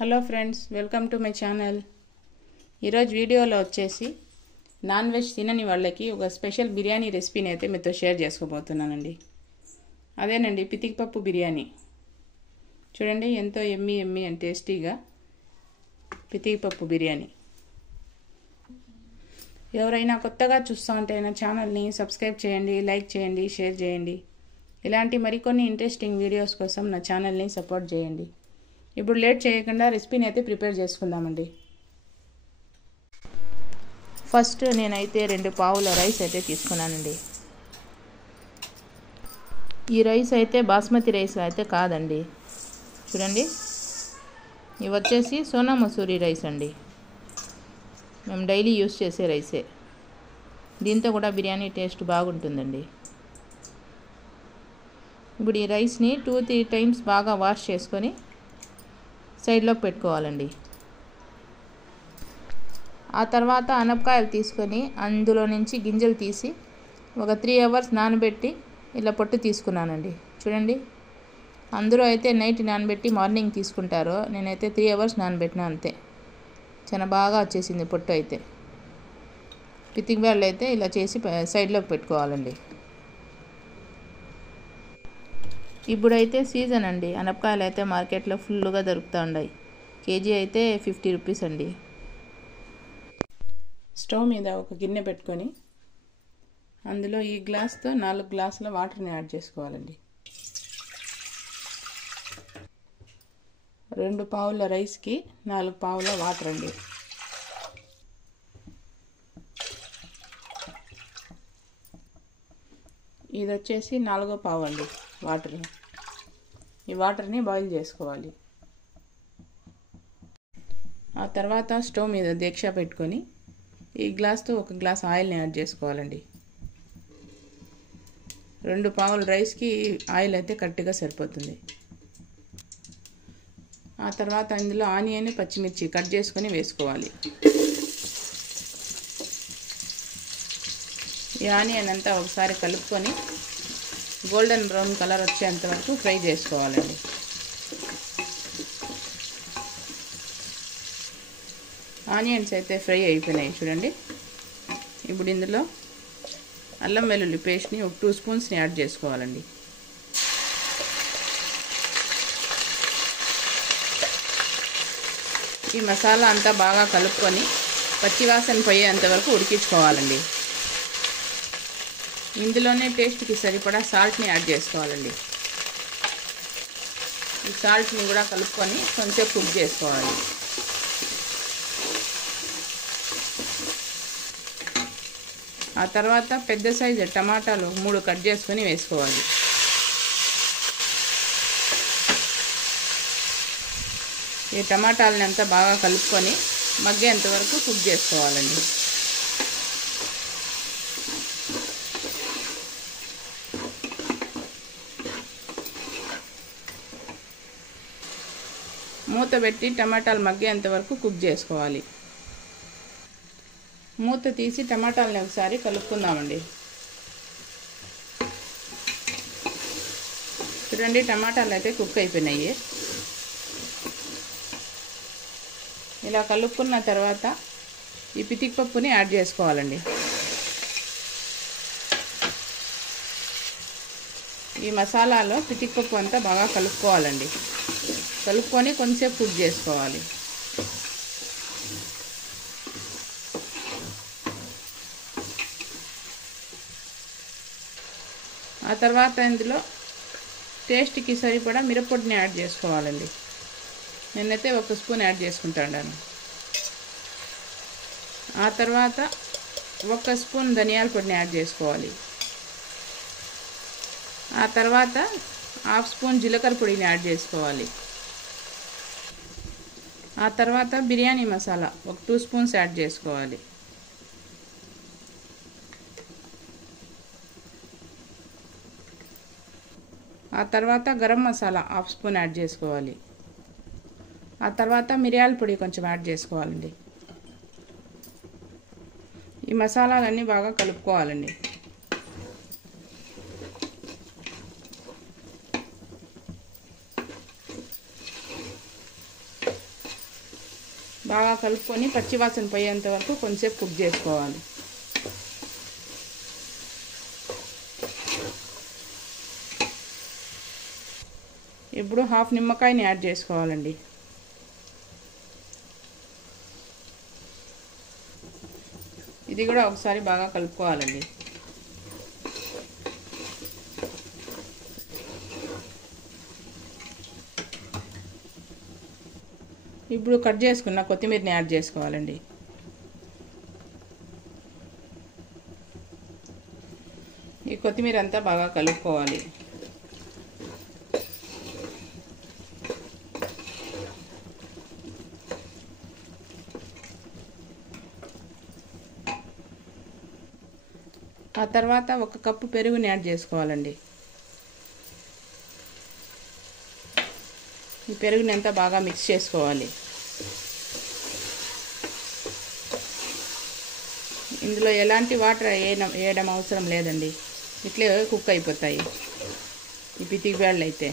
Hello friends, welcome to my channel. ఈరోజు వీడియోలో వచ్చేసి నాన్ వెజ్ తినని వాళ్ళకి ఒక స్పెషల్ బిర్యానీ రెసిపీని అయితే మీతో షేర్ చేసుకోబోతున్నానండి. అదేనండి పితికిపప్పు బిర్యానీ. చూడండి ఎంతో ఎమ్మీ అండ్ టేస్టీగా పితికిపప్పు బిర్యానీ. ఎవరైనా కొత్తగా చూస్తూ ఉంటే నా ఛానల్ని సబ్స్క్రైబ్ చేయండి, లైక్ చేయండి, షేర్ చేయండి. ఇలాంటి మరికొన్ని ఇంట్రెస్టింగ్ వీడియోస్ కోసం నా ఛానల్ని సపోర్ట్ చేయండి. ఇప్పుడు లేట్ చేయకుండా రెసిపీని అయితే ప్రిపేర్ చేసుకుందామండి. ఫస్ట్ నేనైతే 2 పావుల రైస్ అయితే తీసుకున్నానండి. ఈ రైస్ అయితే బాస్మతి రైస్ అయితే కాదండి. చూడండి, ఇవి వచ్చేసి సోనా మసూరి రైస్ అండి. మేము డైలీ యూస్ చేసే రైసే. దీంతో కూడా బిర్యానీ టేస్ట్ బాగుంటుందండి. ఇప్పుడు ఈ రైస్ని 2-3 టైమ్స్ బాగా వాష్ చేసుకొని సైడ్లోకి పెట్టుకోవాలండి. ఆ తర్వాత అనపకాయలు తీసుకొని అందులో నుంచి గింజలు తీసి ఒక 3 అవర్స్ నానబెట్టి ఇలా పొట్టు తీసుకున్నానండి. చూడండి, అందరూ అయితే నైట్ నానబెట్టి మార్నింగ్ తీసుకుంటారు. నేనైతే 3 అవర్స్ నానబెట్టినా అంతే. చాలా బాగా వచ్చేసింది పొట్టు అయితే. పితికిబ్యాళ్ళు అయితే ఇలా చేసి సైడ్లోకి పెట్టుకోవాలండి. ఇప్పుడైతే సీజన్ అండి. అనపకాయలు అయితే మార్కెట్లో ఫుల్గా దొరుకుతూ ఉన్నాయి. కేజీ అయితే 50 రూపీస్ అండి. స్టవ్ మీద ఒక గిన్నె పెట్టుకొని అందులో ఈ గ్లాస్తో 4 గ్లాసుల వాటర్ని యాడ్ చేసుకోవాలండి. 2 పావుల రైస్కి 4 పావుల వాటర్ అండి. ఇది వచ్చేసి 4వ పావు అండి వాటర్. ఈ వాటర్ని బాయిల్ చేసుకోవాలి. ఆ తర్వాత స్టవ్ మీద దీక్ష పెట్టుకొని ఈ గ్లాస్తో 1 గ్లాస్ ఆయిల్ని యాడ్ చేసుకోవాలండి. 2 పావుల రైస్కి ఆయిల్ అయితే కరెక్ట్గా సరిపోతుంది. ఆ తర్వాత ఇందులో ఆనియన్, పచ్చిమిర్చి కట్ చేసుకొని వేసుకోవాలి. ఈ ఆనియన్ అంతా ఒకసారి కలుపుకొని గోల్డెన్ బ్రౌన్ కలర్ వచ్చేంత వరకు ఫ్రై చేసుకోవాలండి. ఆనియన్స్ అయితే ఫ్రై అయిపోయినాయి చూడండి. ఇప్పుడు ఇందులో అల్లం వెల్లుల్లి పేస్ట్ని ఒక 2 స్పూన్స్ని యాడ్ చేసుకోవాలండి. ఈ మసాలా అంతా బాగా కలుపుకొని పచ్చివాసన పోయేంత వరకు ఉడికించుకోవాలండి. ఇందులోనే టేస్ట్కి సరిపడా సాల్ట్ని యాడ్ చేసుకోవాలండి. ఈ సాల్ట్ని కూడా కలుపుకొని కొంచెం కుక్ చేసుకోవాలి. ఆ తర్వాత పెద్ద సైజు టమాటాలు 3 కట్ చేసుకొని వేసుకోవాలి. ఈ టమాటాలని అంతా బాగా కలుపుకొని మగ్గేంత వరకు కుక్ చేసుకోవాలండి. మూత పెట్టి టమాటాలు మగ్గేంత వరకు కుక్ చేసుకోవాలి. మూత తీసి టమాటాలని ఒకసారి కలుపుకుందామండి. చూడండి, టమాటాలు అయితే కుక్ అయిపోయినాయి. ఇలా కలుపుకున్న తర్వాత ఈ పితికిపప్పుని యాడ్ చేసుకోవాలండి. ఈ మసాలాలో పితికిపప్పు అంతా బాగా కలుపుకోవాలండి. కలుపుకొని కొంచెం కుక్ చేసుకోవాలి. ఆ తర్వాత ఇందులో టేస్ట్కి సరిపడా మిరప్పొడిని యాడ్ చేసుకోవాలండి. నేనైతే 1 స్పూన్ యాడ్ చేసుకుంటాను. ఆ తర్వాత 1 స్పూన్ ధనియాల పొడిని యాడ్ చేసుకోవాలి. ఆ తర్వాత 1/2 స్పూన్ జీలకర్ర పొడిని యాడ్ చేసుకోవాలి. ఆ తర్వాత బిర్యానీ మసాలా ఒక 2 స్పూన్స్ యాడ్ చేసుకోవాలి. ఆ తర్వాత గరం మసాలా 1/2 స్పూన్ యాడ్ చేసుకోవాలి. ఆ తర్వాత మిరియాల పొడి కొంచెం యాడ్ చేసుకోవాలండి. ఈ మసాలాలన్నీ బాగా కలుపుకోవాలండి. బాగా కలుపుకొని పచ్చివాసన పోయేంత వరకు కొంచెంసేపు కుక్ చేసుకోవాలి. ఇప్పుడు హాఫ్ నిమ్మకాయని యాడ్ చేసుకోవాలండి. ఇది కూడా ఒకసారి బాగా కలుపుకోవాలండి. ఇప్పుడు కట్ చేసుకున్న కొత్తిమీరని యాడ్ చేసుకోవాలండి. ఈ కొత్తిమీర అంతా బాగా కలుపుకోవాలి. ఆ తర్వాత 1 కప్పు పెరుగుని యాడ్ చేసుకోవాలండి. ఈ పెరుగుని అంతా బాగా మిక్స్ చేసుకోవాలి. ఇందులో ఎలాంటి వాటర్ వేయడం అవసరం లేదండి, ఇట్లే కుక్ అయిపోతాయి ఈ పితికి బ్యాళ్ళు అయితే.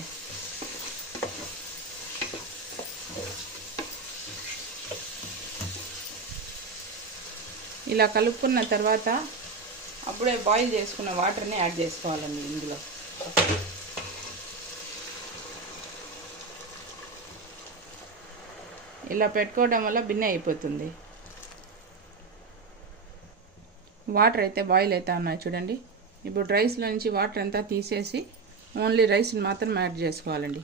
ఇలా కలుపుకున్న తర్వాత అప్పుడే బాయిల్ చేసుకున్న వాటర్ని యాడ్ చేసుకోవాలండి ఇందులో. ఇలా పెట్టుకోవడం వల్ల భిన్న అయిపోతుంది. వాటర్ అయితే బాయిల్ అవుతా ఉన్నాయి చూడండి. ఇప్పుడు రైస్లో నుంచి వాటర్ అంతా తీసేసి ఓన్లీ రైస్ని మాత్రం యాడ్ చేసుకోవాలండి.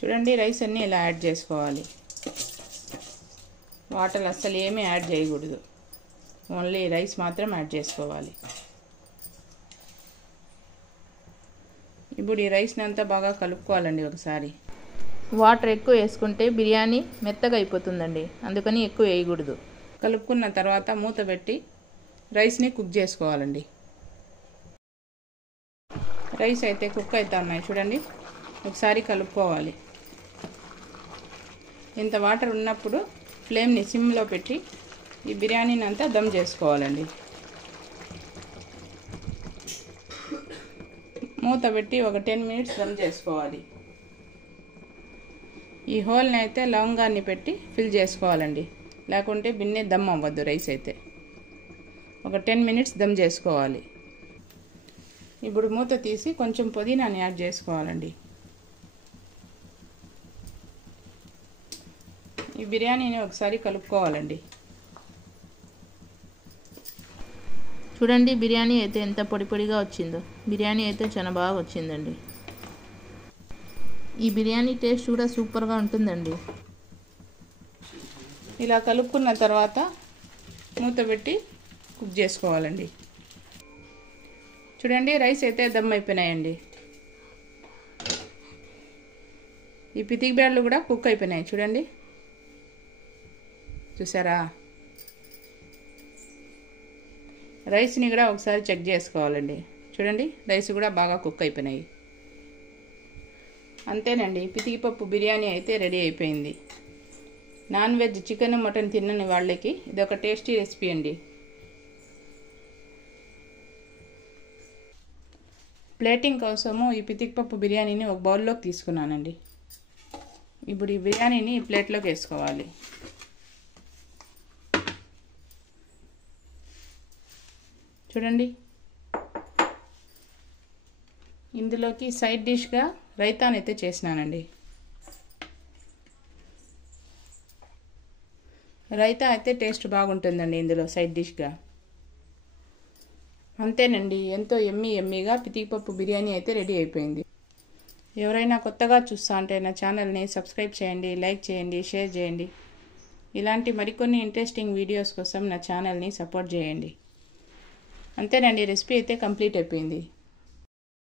చూడండి, రైస్ అన్నీ ఇలా యాడ్ చేసుకోవాలి. వాటర్ అస్సలు ఏమీ యాడ్ చేయకూడదు, ఓన్లీ రైస్ మాత్రం యాడ్ చేసుకోవాలి. ఇప్పుడు ఈ రైస్ని అంతా బాగా కలుపుకోవాలండి ఒకసారి. వాటర్ ఎక్కువ వేసుకుంటే బిర్యానీ మెత్తగా అయిపోతుందండి, అందుకని ఎక్కువ వేయకూడదు. కలుపుకున్న తర్వాత మూత పెట్టి రైస్ని కుక్ చేసుకోవాలండి. రైస్ అయితే కుక్ అవుతా ఉన్నాయి చూడండి, ఒకసారి కలుపుకోవాలి. ఇంత వాటర్ ఉన్నప్పుడు ఫ్లేమ్ని సిమ్లో పెట్టి ఈ బిర్యానీని అంతా దమ్ చేసుకోవాలండి. మూత పెట్టి ఒక 10 మినిట్స్ దమ్ చేసుకోవాలి. ఈ హోల్ని అయితే లవంగాన్ని పెట్టి ఫిల్ చేసుకోవాలండి, లేకుంటే బిన్నే దమ్ అవ్వద్దు. రైస్ అయితే ఒక 10 మినిట్స్ దమ్ చేసుకోవాలి. ఇప్పుడు మూత తీసి కొంచెం పుదీనాని యాడ్ చేసుకోవాలండి. ఈ బిర్యానీని ఒకసారి కలుపుకోవాలండి. చూడండి, బిర్యానీ అయితే ఎంత పొడి పొడిగా వచ్చిందో. బిర్యానీ అయితే చాలా బాగా వచ్చిందండి. ఈ బిర్యానీ టేస్ట్ కూడా సూపర్గా ఉంటుందండి. ఇలా కలుపుకున్న తర్వాత మూత పెట్టి కుక్ చేసుకోవాలండి. చూడండి, రైస్ అయితే దమ్ అయిపోయినాయండి. ఈ పితికి బ్యాళ్ళు కూడా కుక్ అయిపోయినాయి చూడండి, చూసారా? రైస్ని కూడా ఒకసారి చెక్ చేసుకోవాలండి. చూడండి, రైస్ కూడా బాగా కుక్ అయిపోయినాయి. అంతేనండి, పితికిపప్పు బిర్యానీ అయితే రెడీ అయిపోయింది. నాన్ వెజ్ చికెన్ మటన్ తినని వాళ్ళకి ఇదొక టేస్టీ రెసిపీ అండి. ప్లేటింగ్ కోసము ఈ పితికిపప్పు బిర్యానీని ఒక బౌల్లోకి తీసుకున్నానండి. ఇప్పుడు ఈ బిర్యానీని ప్లేట్లోకి వేసుకోవాలి. చూడండి, ఇందులోకి సైడ్ డిష్గా రైతాని అయితే చేసినానండి. రైతా అయితే టేస్ట్ బాగుంటుందండి ఇందులో సైడ్ డిష్గా. అంతేనండి, ఎంతో ఎమ్మీగా పితికిపప్పు బిర్యానీ అయితే రెడీ అయిపోయింది. ఎవరైనా కొత్తగా చూస్తా అంటే నా ఛానల్ని సబ్స్క్రైబ్ చేయండి, లైక్ చేయండి, షేర్ చేయండి. ఇలాంటి మరికొన్ని ఇంట్రెస్టింగ్ వీడియోస్ కోసం నా ఛానల్ని సపోర్ట్ చేయండి. అంతేనండి, రెసిపీ అయితే కంప్లీట్ అయిపోయింది.